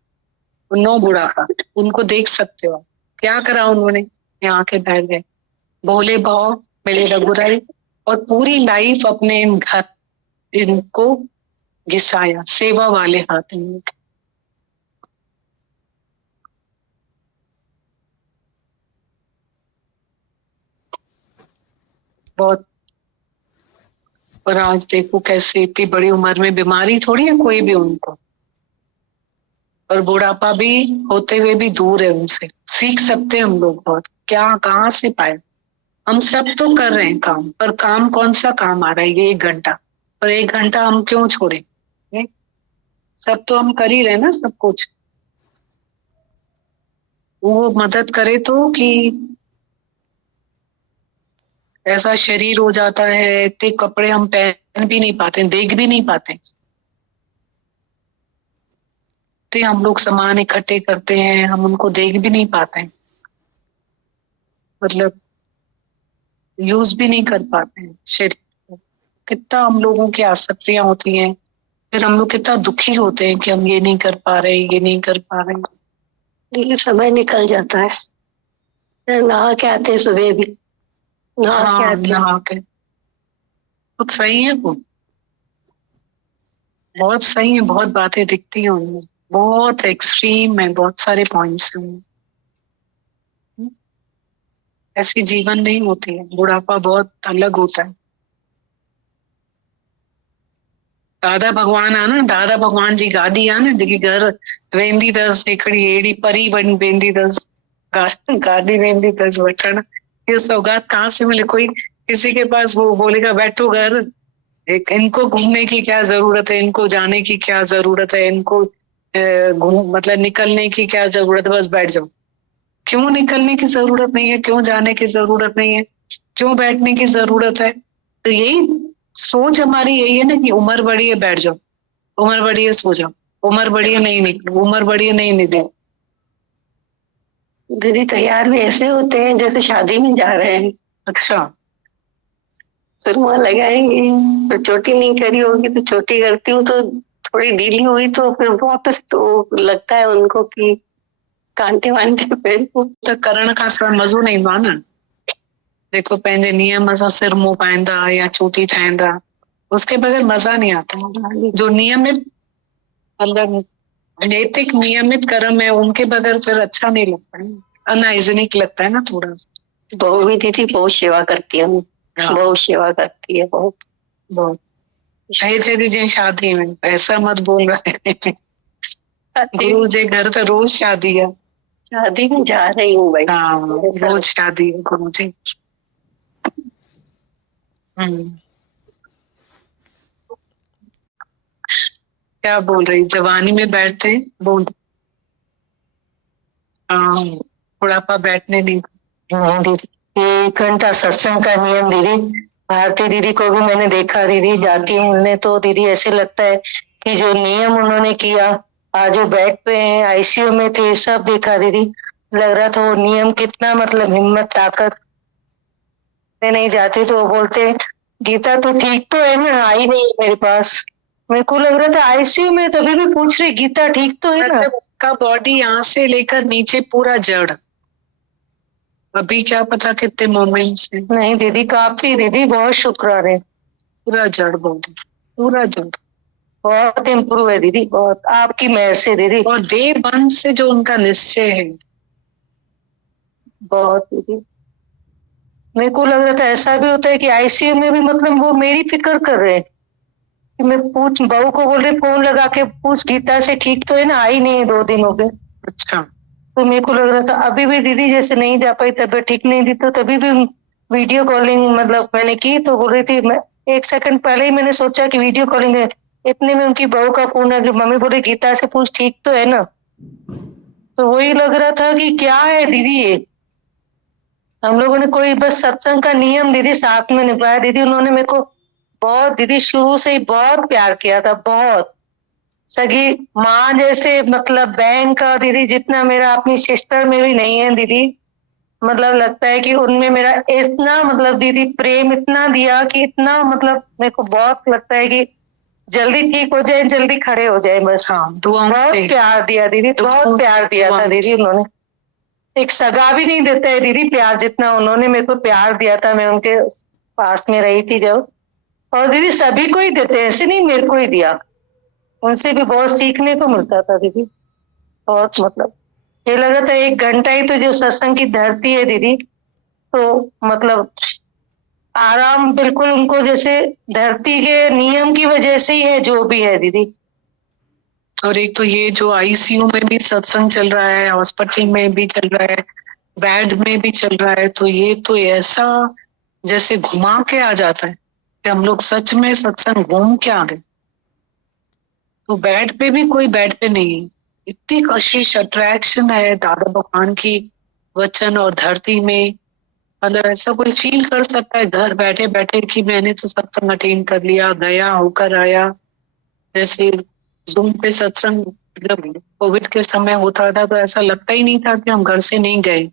no बुढ़ापा। उनको देख सकते हो क्या करा उन्होंने, यहाँ के बैठ गए, भोले भाव मेरे रघुराई, और पूरी लाइफ अपने इन घर इनको घिसाया, सेवा वाले हाथ इनके। बहुत। और आज देखो कैसे इतनी बड़ी उम्र में, बीमारी थोड़ी है कोई भी उनको, और बुढ़ापा भी होते हुए भी दूर है उनसे। सीख सकते हैं हम लोग बहुत, क्या कहाँ से पाए। हम सब तो कर रहे हैं काम, पर काम कौन सा काम आ रहा है ये 1 घंटा, पर 1 घंटा हम क्यों छोड़े? सब तो हम कर ही रहे ना, सब कुछ। वो मदद करे तो कि ऐसा शरीर हो जाता है, इतने कपड़े हम पहन भी नहीं पाते, देख भी नहीं पाते। तो हम लोग सामान इकट्ठे करते हैं, हम उनको देख भी नहीं पाते, मतलब यूज भी नहीं कर पाते हैं शरीर। कितना हम लोगों की आसक्तियां होती हैं, फिर हम लोग कितना दुखी होते हैं कि हम ये नहीं कर पा रहे, ये नहीं कर पा रहे। ये समय निकल जाता है, नहा के आते हैं सुबह भी, नहा के हाँ, आते हैं। नहा के कुछ सही है वो, बहुत सही है, बहुत बातें दिखती हैं उनमें, बहुत एक्सट्रीम है, बहुत सारे पॉइंट्स हैं। ऐसी जीवन नहीं होती है, बुढ़ापा बहुत अलग होता है। दादा भगवान आना, दादा भगवान जी गादी आना, जेकी घर वेंदी दस हिकड़ी एड़ी परी बन वेंदी दस, गादी वेंदी दस वठण। ये सौगात कहाँ से मिले? कोई किसी के पास वो बोलेगा बैठो घर, इनको घूमने की क्या जरूरत है, इनको जाने की क्या जरूरत है, इनको मतलब निकलने की क्या जरूरत है, बस बैठ जाओ। क्यों निकलने की जरूरत नहीं है, क्यों जाने की जरूरत नहीं है, क्यों बैठने की जरूरत है? तो यही सोच हमारी यही है ना कि उम्र बड़ी है बैठ जाओ, उम्र बड़ी है सो जाओ, उम्र बड़ी है नहीं निकलो, उम्र बड़ी है नहीं निकलो। दीदी तैयार भी ऐसे होते हैं जैसे शादी में जा रहे हैं। अच्छा, सुरमा लगाएंगे, तो चोटी नहीं करी होगी तो चोटी करती हूँ, तो थोड़ी ढीली हुई तो फिर वापस तो लगता है उनको कि कांटे वांटे पहनूं। तो करण खां सवाइ मज़ो न ईंदो आहे न। देखो पंहिंजे नियम सां सिर मुंहुं पाईंदा या चोटी ठाहींदा, उसके बगैर मजा नहीं आता। जो नियमित मतलब नैतिक नियमित कर्म है, उनके बगैर फिर अच्छा नहीं लगता है, अनहाइजीनिक लगता है ना थोड़ा सा। बहू भी दीदी बहुत सेवा करती है, बहुत सेवा करती है, बहुत बहुत। छह दीजिए शादी में, ऐसा मत बोल रहे गुरु जे घर तो रोज शादी है। शादी में जा रही हूँ भाई। हाँ, रोज शादी है गुरु जी। क्या बोल रही, जवानी में बैठते बोल, बुढ़ापा बैठने नहीं। दीदी 1 घंटा सत्संग का नियम दीदी, भारती दीदी को भी मैंने देखा दीदी, जाती हूँ उन्हें तो दीदी ऐसे लगता है कि जो नियम उन्होंने किया, आज वो बेड पे हैं, आईसीयू में थे, सब देखा दीदी, लग रहा था वो नियम कितना मतलब हिम्मत ताकत। मैं नहीं जाती तो वो बोलते गीता तो ठीक तो है ना, आई नहीं मेरे पास। मेरे को लग रहा था आईसीयू में, तभी भी पूछ रही गीता ठीक तो है ना। मतलब उसका बॉडी यहाँ से लेकर नीचे पूरा जड़, अभी क्या पता कितने मोमेंट्स हैं। नहीं दीदी, काफी दीदी, बहुत शुक्राने है। पूरा जड़ बॉडी, पूरा जड़। बहुत इम्प्रूव है दीदी, बहुत आपकी मेहर से दीदी। और डे 1 से जो उनका निश्चय है, बहुत दीदी। मेरे को लग रहा था ऐसा भी होता है कि आईसीयू में भी मतलब वो मेरी फिक्र कर रहे हैं कि मैं पूछ, बहू को बोल रही फोन लगा के पूछ गीता से ठीक तो है ना, आई नहीं है 2 दिन हो गए। अच्छा तो मेरे को लग रहा था अभी भी दीदी जैसे नहीं जा पाई, तबीयत ठीक नहीं थी, तो तभी भी वीडियो कॉलिंग मतलब मैंने की, तो बोल रही थी, मैं 1 सेकंड पहले ही मैंने सोचा कि वीडियो कॉलिंग है, इतने में उनकी बहू का फोन है कि मम्मी बोले गीता से पूछ ठीक तो है ना। तो वही लग रहा था कि क्या है दीदी ये, हम लोगों ने कोई बस सत्संग का नियम दीदी साथ में निभाया दीदी। उन्होंने मेरे को बहुत दीदी शुरू से ही बहुत प्यार किया था, बहुत सगी माँ जैसे, मतलब बहन का दीदी जितना मेरा अपनी सिस्टर में भी नहीं है दीदी। मतलब लगता है कि उनमें मेरा इतना मतलब दीदी प्रेम इतना दिया कि इतना मतलब मेरे को बहुत लगता है कि जल्दी ठीक हो जाए, जल्दी खड़े हो जाए बस। हाँ, दुआओं बहुत से। प्यार दिया दीदी, बहुत प्यार दिया था दीदी उन्होंने। एक सगा भी नहीं देता है दीदी प्यार जितना उन्होंने मेरे को प्यार दिया था। मैं उनके पास में रही थी जब, और दीदी सभी को ही देते हैं, ऐसे नहीं मेरे को ही दिया। उनसे भी बहुत सीखने को मिलता था दीदी, बहुत मतलब ये लगा था 1 घंटा ही तो जो सत्संग की धरती है दीदी, तो मतलब आराम बिल्कुल उनको जैसे धरती के नियम की वजह से ही है जो भी है दीदी। और एक तो ये जो आईसीयू में भी सत्संग चल रहा है, हॉस्पिटल में भी चल रहा है, बेड में भी चल रहा है, तो ये तो ऐसा जैसे घुमा के आ जाता है कि हम लोग सच में सत्संग घूम के आ गए। तो बेड पे भी कोई बेड पे नहीं है, इतनी कशिश अट्रैक्शन है दादा भगवान की वचन और धरती में। मतलब ऐसा कोई फील कर सकता है घर बैठे बैठे कि मैंने तो सत्संग अटेंड कर लिया, गया होकर आया। जैसे जूम पे सत्संग जब कोविड के समय होता था तो ऐसा लगता ही नहीं था कि हम घर से नहीं गए।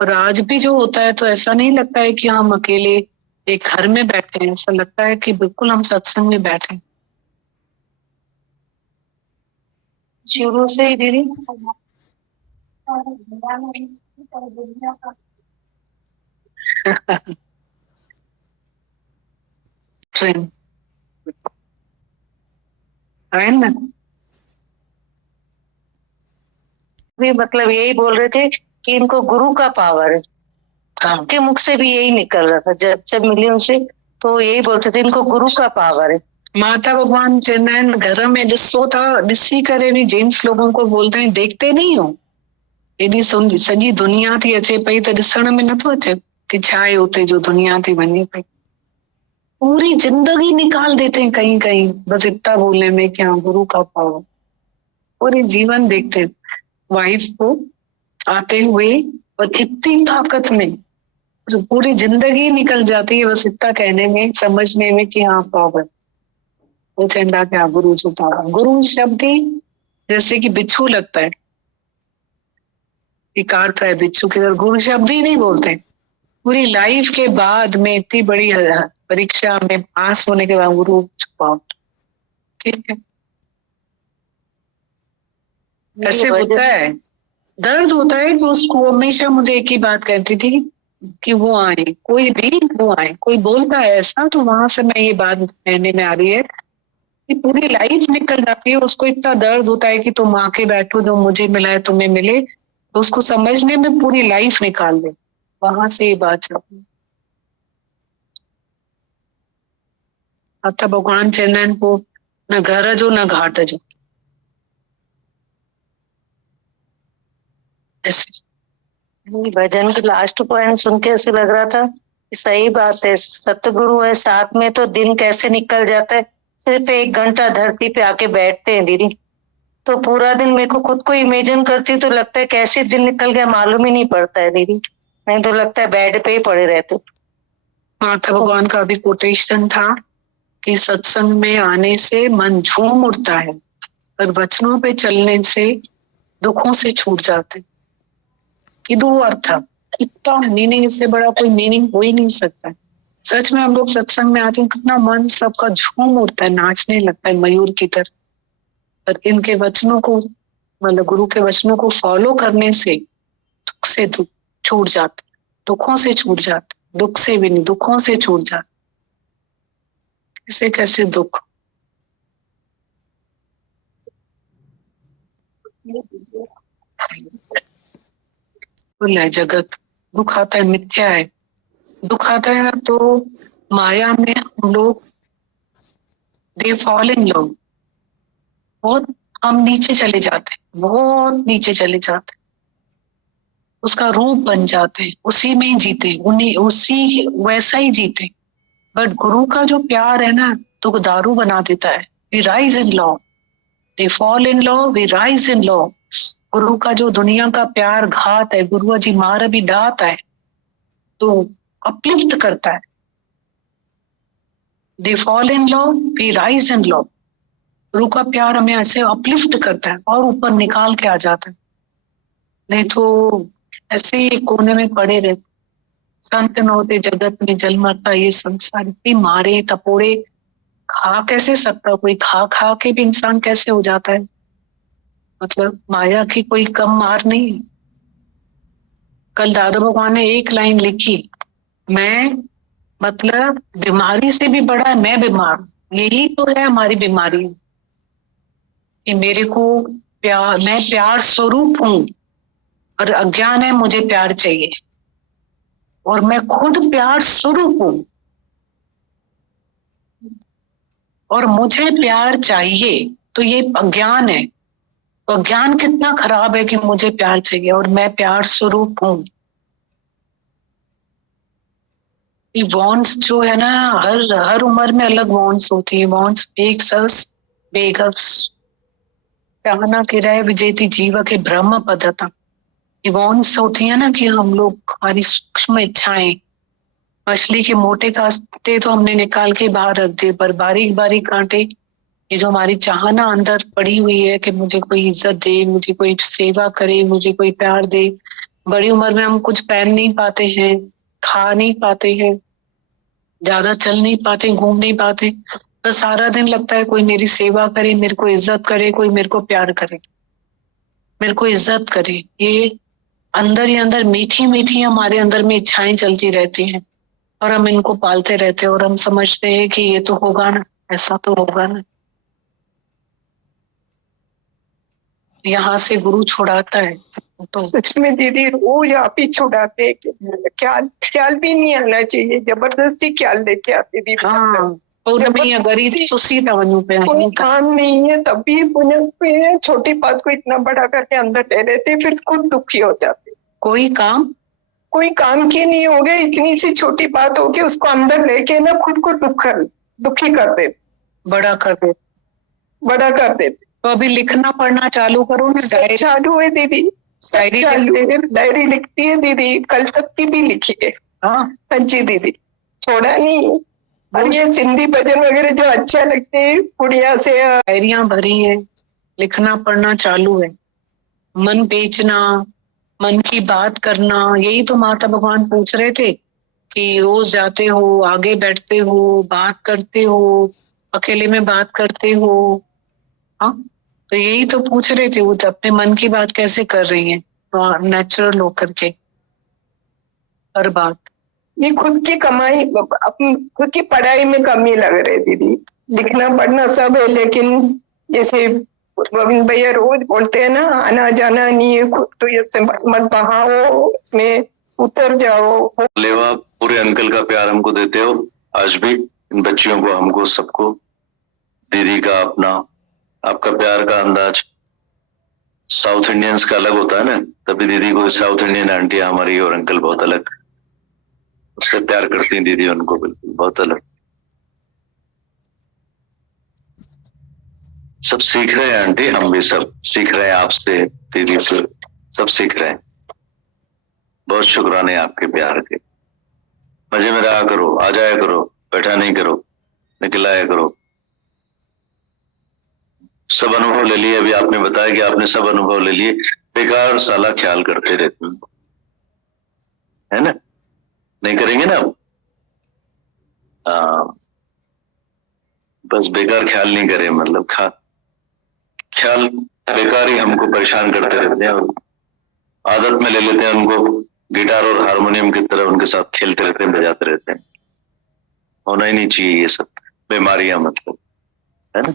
और आज भी जो होता है तो ऐसा नहीं लगता है कि हम अकेले एक घर में बैठे हैं, ऐसा लगता है कि बिल्कुल हम सत्संग में बैठे हैं। शुरू से ही दीदी ट्रेन है ना, भी मतलब यही बोल रहे थे कि इनको गुरु का पावर है। हाँ। के मुख से भी यही निकल रहा था जब जब मिली उनसे, तो यही बोलते थे इनको गुरु का पावर है। माता भगवान चवंदा आहिनि घर में ॾिसो था, ॾिसी करे भी जेंट्स लोगों को बोलते हैं देखते नहीं हो, एॾी सॼी दुनिया थी अचे पई त ॾिसण में नथो अचे कि छा आहे उते जो दुनिया थी वञे पई। पूरी जिंदगी निकाल देते हैं कहीं कहीं बस इतना बोलने में कि हाँ गुरु का पावर। पूरे जीवन देखते हैं वाइफ को आते हुए और इतनी ताकत में जो पूरी जिंदगी निकल जाती है बस इतना कहने में, समझने में कि हाँ पावर। वो चंदा क्या गुरु जो पावर, गुरु शब्द ही जैसे कि बिच्छू लगता है कि काटता है बिच्छू की तरह, गुरु शब्द ही नहीं बोलते। पूरी लाइफ के बाद में इतनी बड़ी परीक्षा में पास होने के बाद गुरु छुपाओ, ठीक है। ऐसे होता है, दर्द होता है। तो उसको हमेशा मुझे एक ही बात कहती थी कि वो आए, कोई भी वो आए, कोई बोलता है ऐसा तो वहां से मैं ये बात कहने में आ रही है कि पूरी लाइफ निकल जाती है, उसको इतना दर्द होता है कि तुम आके बैठो, जो मुझे मिला है तुम्हें मिले, तो उसको समझने में पूरी लाइफ निकाल दे। वहां से ये बात चलती है। आता भगवान चवंदा को न घर जो न घाट जो, ऐसे। भजन के लास्ट पॉइंट सुन के ऐसे लग रहा था कि सही बात है, सतगुरु है साथ में तो दिन कैसे निकल जाता है। सिर्फ 1 घंटा धरती पे आके बैठते हैं दीदी, तो पूरा दिन मेरे को खुद को इमेजिन करती तो लगता है कैसे दिन निकल गया मालूम ही नहीं पड़ता है दीदी। नहीं तो लगता है बेड पे ही पड़े रहते। माता भगवान का भी कोटेशन था कि सत्संग में आने से मन झूम उठता है और वचनों पे चलने से दुखों से छूट जाते हैं। कि दो अर्थ, इतना मीनिंग, इससे बड़ा कोई मीनिंग हो ही नहीं सकता। सच में हम लोग सत्संग में आते हैं, कितना मन सबका झूम उठता है, नाचने लगता है मयूर की तरह। और इनके वचनों को, मतलब गुरु के वचनों को फॉलो करने से दुख से दुख छूट जाते, दुखों से छूट जाते, दुख से भी नहीं, दुखों से छूट जाते। कैसे कैसे दुख, कुल है जगत, दुख आता है, मिथ्या है। दुख आता है ना तो माया में हम लोग दे फॉल इन लव, बहुत हम नीचे चले जाते हैं, बहुत नीचे चले जाते हैं, उसका रूप बन जाते हैं, उसी में ही जीते, उन्हीं उसी वैसा ही जीते। बट गुरु का जो प्यार है ना तो दारू बना देता है। We rise in love, they fall in love, we rise in love. गुरु का जो दुनिया का प्यार घात है, गुरु जी मार भी डात है तो अपलिफ्ट करता है। They fall in love, we rise in love. गुरु का प्यार हमें ऐसे अपलिफ्ट करता है और ऊपर निकाल के आ जाता है, नहीं तो ऐसे ही कोने में पड़े रहते। संत न होते जगत में जल मरता ये संसार, इतनी मारे टपोरे खा कैसे सकता कोई, खा खा के भी इंसान कैसे हो जाता है। मतलब माया की कोई कम मार नहीं। कल दादा भगवान ने एक लाइन लिखी, मैं मतलब बीमारी से भी बड़ा मैं बीमार हूं। यही तो है हमारी बीमारी कि मेरे को प्यार, मैं प्यार स्वरूप हूं और अज्ञान है मुझे प्यार चाहिए, और मैं खुद प्यार स्वरूप हूं और मुझे प्यार चाहिए, तो ये अज्ञान है। तो अज्ञान कितना खराब है कि मुझे प्यार चाहिए और मैं प्यार स्वरूप हूं। ये वॉन्ट्स जो है ना, हर उम्र में अलग वॉन्ट्स होती है। वॉन्ट्स मेक्स अस बेगर्स, चाहना कि रह विजेती जीव के ब्रह्म पदता। ये वॉन्ट्स होती है ना कि हम लोग, हमारी सूक्ष्म इच्छाएं, मछली के मोटे कांटे तो हमने निकाल के बाहर रख दिए, पर बारीक बारीक कांटे, ये जो हमारी चाहना अंदर पड़ी हुई है कि मुझे कोई इज्जत दे, मुझे कोई सेवा करे, मुझे कोई प्यार दे। बड़ी उम्र में हम कुछ पहन नहीं पाते हैं, खा नहीं पाते हैं, ज्यादा चल नहीं पाते, घूम नहीं पाते, बस सारा दिन लगता है कोई मेरी सेवा करे, मेरे को इज्जत करे, कोई मेरे को प्यार करे, मेरे को इज्जत करे। ये अंदर ही अंदर मीठी मीठी हमारे अंदर में इच्छाएं चलती रहती हैं और हम इनको पालते रहते हैं और हम समझते हैं कि ये तो होगा ना, ऐसा तो होगा ना। यहाँ से गुरु छुड़ाता है तो सच में दीदी रोज आप ही छुड़ाते हैं कि ख्याल भी नहीं आना चाहिए, जबरदस्ती ख्याल लेके आते दीदी। हाँ, और नहीं गरीब सुसी था वनु पे कोई काम नहीं है तब भी पुण्य छोटी बात को इतना बड़ा करके अंदर ले लेते, फिर खुद दुखी हो जाते। कोई काम की नहीं हो गया, इतनी सी छोटी बात हो गई उसको अंदर लेके ना खुद को दुखी कर देते, बड़ा कर देते। तो अभी लिखना पढ़ना चालू करो ना। डायरी चालू है दीदी, डायरी लिखती है दीदी, कल तक की भी लिखी है। हाँ जी दीदी, छोड़ा नहीं। और ये सिंधी भजन वगैरह जो अच्छा लगते हैं गुड़िया से, डायरियां भरी है, लिखना पढ़ना चालू है। मन बेचना, मन की बात करना, यही तो माता भगवान पूछ रहे थे कि रोज जाते हो, आगे बैठते हो, बात करते हो, अकेले में बात करते हो। हाँ, तो यही तो पूछ रहे थे वो, तो अपने मन की बात कैसे कर रही है नेचुरल होकर के हर बात। ये खुद की कमाई, अपनी खुद की पढ़ाई में कमी लग रही दीदी। लिखना पढ़ना सब है, लेकिन जैसे गोविंद भैया रोज बोलते हैं ना, आना जाना नहीं है, खुद तो ये मत बहाओ, इसमें उतर जाओ। लेवा पूरे अंकल का प्यार हमको देते हो आज भी, इन बच्चियों को, हमको, सबको। दीदी का अपना, आपका प्यार का अंदाज साउथ इंडियंस का अलग होता है ना, तभी दीदी को साउथ इंडियन आंटी हमारी और अंकल बहुत अलग, उससे प्यार करती हैं दीदी उनको, बिल्कुल बहुत अलग। सब सीख रहे हैं आंटी, हम भी सब सीख रहे हैं आपसे, दीदी से, सब सीख रहे हैं। बहुत शुक्राने आपके प्यार के। मजे में रहा करो, आ जाया करो, बैठा नहीं करो, निकल आया करो। सब अनुभव ले लिए, अभी आपने बताया कि आपने सब अनुभव ले लिए। बेकार साला ख्याल करते रहते हैं, है ना? नहीं करेंगे ना अब? बस बेकार ख्याल नहीं करें, मतलब ख्याल बेकार ही हमको परेशान करते रहते हैं और आदत में ले लेते हैं उनको गिटार और हारमोनियम की तरह उनके साथ खेलते रहते हैं, बजाते रहते हैं। होना ही नहीं चाहिए ये सब बीमारियां, मतलब, है ना।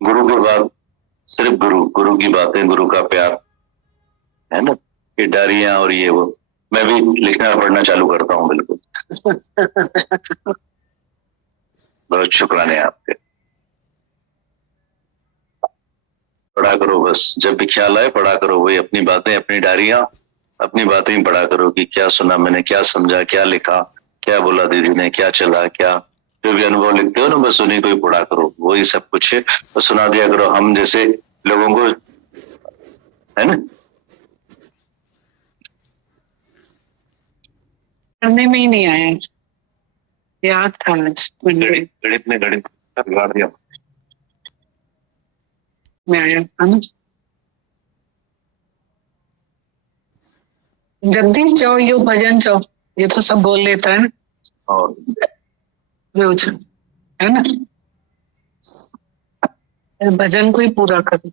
गुरु के बाद सिर्फ गुरु की बातें, गुरु का प्यार, है ना। ये डायरियां और ये वो, मैं भी लिखना पढ़ना चालू करता हूँ, बिल्कुल। बहुत शुक्राने आपके। पढ़ा करो बस, जब भी ख्याल आए पढ़ा करो, वही अपनी बातें, अपनी डायरियां, अपनी बातें ही पढ़ा करो कि क्या सुना मैंने, क्या समझा, क्या लिखा, क्या बोला दीदी ने, क्या चला, क्या जो भी अनुभव लिखते हो ना, बस उन्हीं को ही पढ़ा करो, वही सब कुछ है। और सुना दिया करो हम जैसे लोगों को, है ना। करने में ही नहीं आया, याद था आज गणित में गणित बिगाड़ दिया में आया था ना। जगदीश जाओ, यो भजन जाओ, ये तो सब बोल लेता है ना, और है ना। भजन को ही पूरा करो।